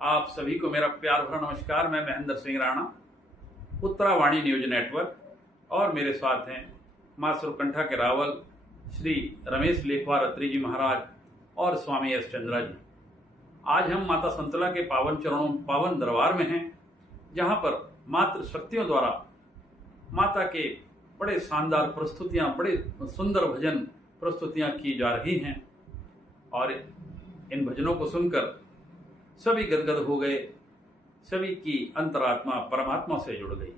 आप सभी को मेरा प्यार भरा नमस्कार। मैं महेंद्र सिंह राणा, उत्तरावाणी न्यूज नेटवर्क और मेरे साथ हैं मां सुरकंठा के रावल श्री रमेश लेखवार अत्री जी महाराज और स्वामी एस चंद्रा जी। आज हम माता संतला के पावन चरणों पावन दरबार में हैं, जहां पर मातृ शक्तियों द्वारा माता के बड़े शानदार प्रस्तुतियां, बड़े सुंदर भजन प्रस्तुतियां की जा रही हैं और इन भजनों को सुनकर सभी गदगद हो गए, सभी की अंतरात्मा परमात्मा से जुड़ गई।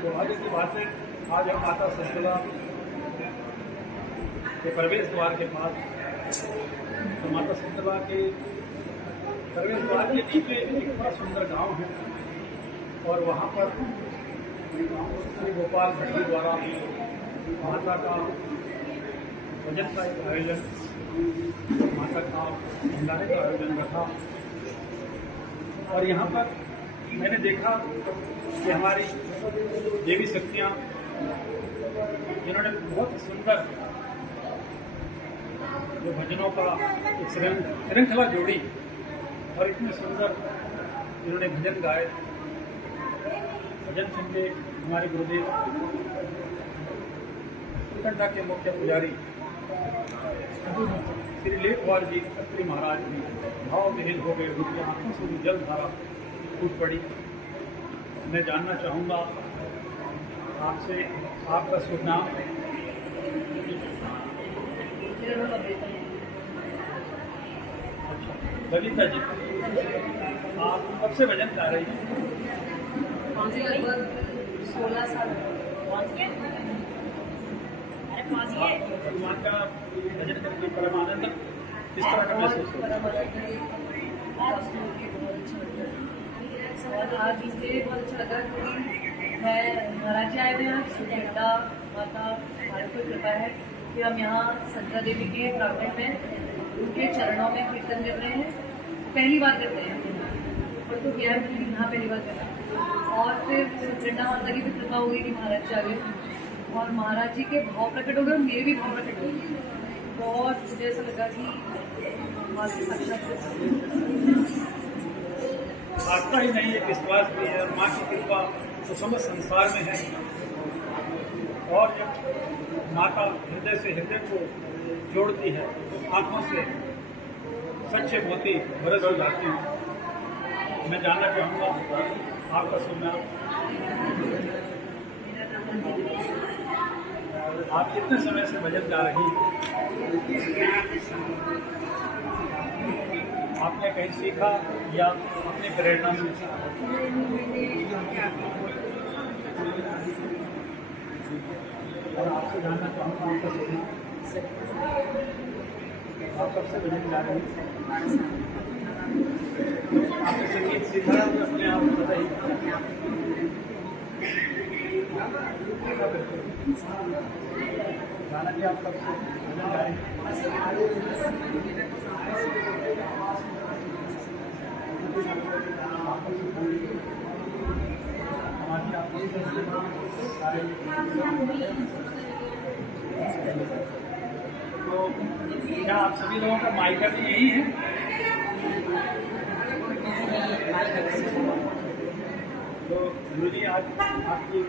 सौभाग्य की बात है, आज हम माता संतला के प्रवेश द्वार के पास, तो माता संतला के प्रवेश द्वार के नीचे एक बड़ा सुंदर गांव है और वहाँ पर श्री गोपाल भट्टी द्वारा माता का भजन का एक आयोजन, माता का भंडारे का आयोजन रखा। और यहाँ पर मैंने देखा कि हमारी देवी शक्तियाँ, जिन्होंने बहुत सुंदर जो भजनों का एक श्रृंखला जोड़ी और इतने सुंदर जिन्होंने भजन गाए, भजन सुन के हमारे गुरुदेव सुरकंठा के मुख्य पुजारी श्री लेखवार जी अत्री महाराज जी भाव विहीन हो गए, उनकी आंखों से जल धारा टूट पड़ी। मैं जानना चाहूँगा आपसे, आपका शुभ नाम? अच्छा, ललिता जी, आप कब से भजन गा रही हैं? लगभग 16 साल। भगवान का भजन करके परम आनंद किस तरह का महसूस होता है? और आज इसलिए बहुत अच्छा लगा क्योंकि मैं महाराज जी आए हुए हैं, सुरकंठा माता हमारे को कृपा है कि हम यहाँ संतला देवी के प्रांगण में उनके चरणों में कीर्तन कर रहे हैं। पहली बार करते हैं और तो क्या है, यहाँ पहली बार करना। और फिर सुरकंठा माता की भी कृपा हो गई कि महाराज जी आ गए और महाराज जी के भाव प्रकट हो गए और मेरे भी भाव प्रकट हो गए। बहुत मुझे ऐसा लगा कि आस्था ही नहीं है, विश्वास भी है। माँ की कृपा तो समस्त संसार में है। और जब माता हृदय से हृदय को जोड़ती है, आंखों से सच्चे मोती बरस हो जाते हैं। मैं जानना चाहूँगा आपका सुनना, आप कितने समय से भजन गा रही हैं? आपने कहीं सीखा या अपनी प्रेरणा से? और आपसे जानना चाहूँगा आपका सुनना, आप कब से भजन गा रही हैं? आपने संगीत सीखा है तो अपने आप बताइए। गाना भी आप कब से भजन गा रही हैं? तो क्या आप सभी लोगों का मायका भी यही है? तो गुरु जी, आज आपकी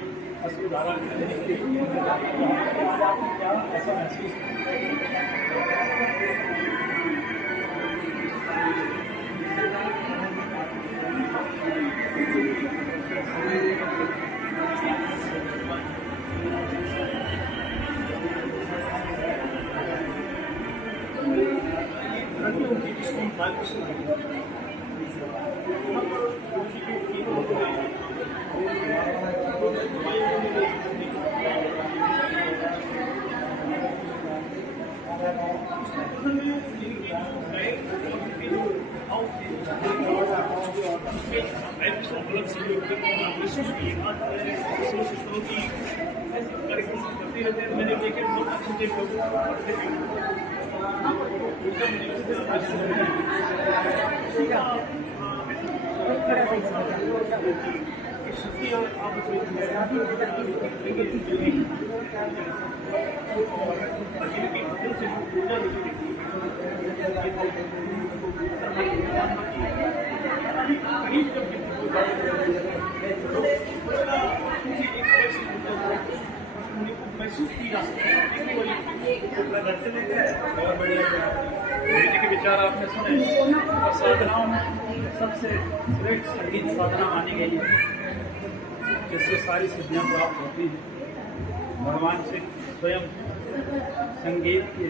असली धारा आज आपको क्या ऐसा महसूस मैंने देखे बहुत अच्छे लोग जिनकी दिल से पूजा करीब जब महसूस किया जी के विचार आपने सुने और साधनाओं में सबसे श्रेष्ठ संगीत साधना मानी गई है, जिससे सारी सिद्धियां प्राप्त होती हैं। भगवान शिव स्वयं संगीत के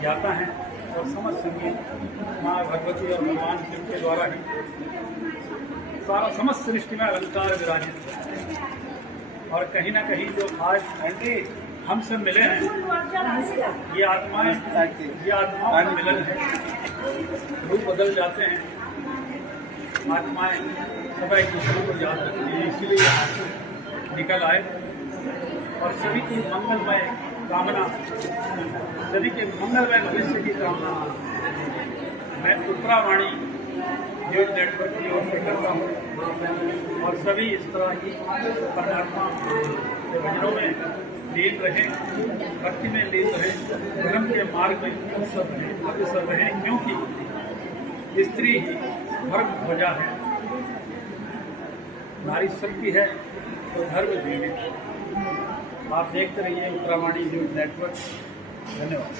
ज्ञाता हैं और समस्त संगीत माँ भगवती और भगवान शिव के द्वारा ही सारा समस्त सृष्टि में अलंकार विराजित है। और कहीं ना कहीं जो आज हम सब मिले हैं, ये आत्माओं का मिलन है। रूप बदल जाते हैं, आत्माएं सब एक दूसरे को याद रखती हैं, इसीलिए निकल आए और सभी की मंगलमय कामना, सभी के मंगलमय भविष्य की कामना मैं उत्तरावाणी न्यूज नेटवर्क की ओर से करता हूँ। और सभी इस तरह की परमात्मा के भजनों में लीन रहें, भक्ति में लीन रहें, धर्म के मार्ग में अग्रसर रहें, क्योंकि स्त्री ही धर्म ध्वजा है, नारी शक्ति है तो धर्म जीवित। आप देखते रहिए उत्तरावाणी न्यूज नेटवर्क। धन्यवाद।